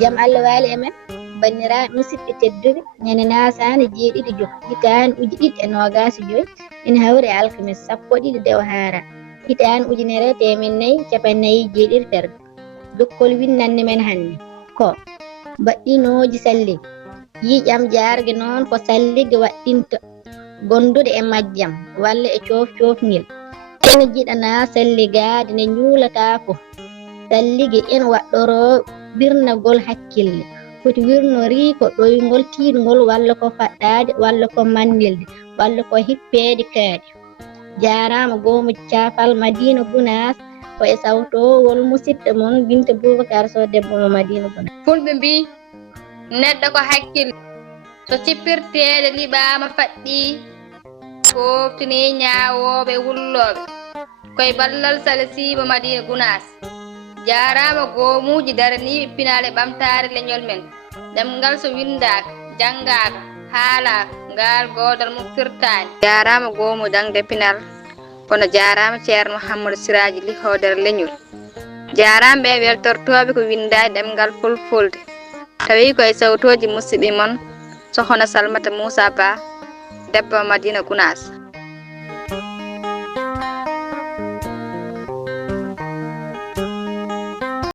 jam Allah waali e men bandiraɓe musidɓe tedduɓe ñande nasane jeeɗiɗi jo hitande uji 125 ina hawri e alkamis 12 dew haara hitande ujunere temennayyi capannayyi jeeɗiɗi dokkol winnande men hannde ko baɗɗinoji sallig yiƴam jargue noon ko salligue waɗɗinta gondude e majjam walla e cofngel ene jiɗana salligade ne ñuulata ko salligue ene waɗɗoro birnagol hakkille foti wirnori ko ɗoygol tiidgol walla ko faɗɗade walla ko mannilde walla ko hippede kaadi jarama gomo cafal Madina Gounass ko e sawtowol musidɗo moon Binta Boubacar Sow debbo mo Madina Gounass. Fulɓe mbi neɗɗo ko hakkille so cippirtede liɓama faɗɗi foftini ñawoɓe wulloɓe koye ballal Sala Sy mo Madina Gounass. Jarama goomuji daraniɓe pinale ɓamtare leñol men ɗemgal so windaka janggaka haalaka ngal godal mum firtani. Jarama goomu jangde pinal kono jarama ceerno Mouhamadou Siraji Ly hodere leñol. Jarama ɓe weltortoɓe ko windade ɗemgal fulfulde tawi koye sawtoji musidɓe moon sokhna Salmata Moussa Ba debbo Madina Gounass.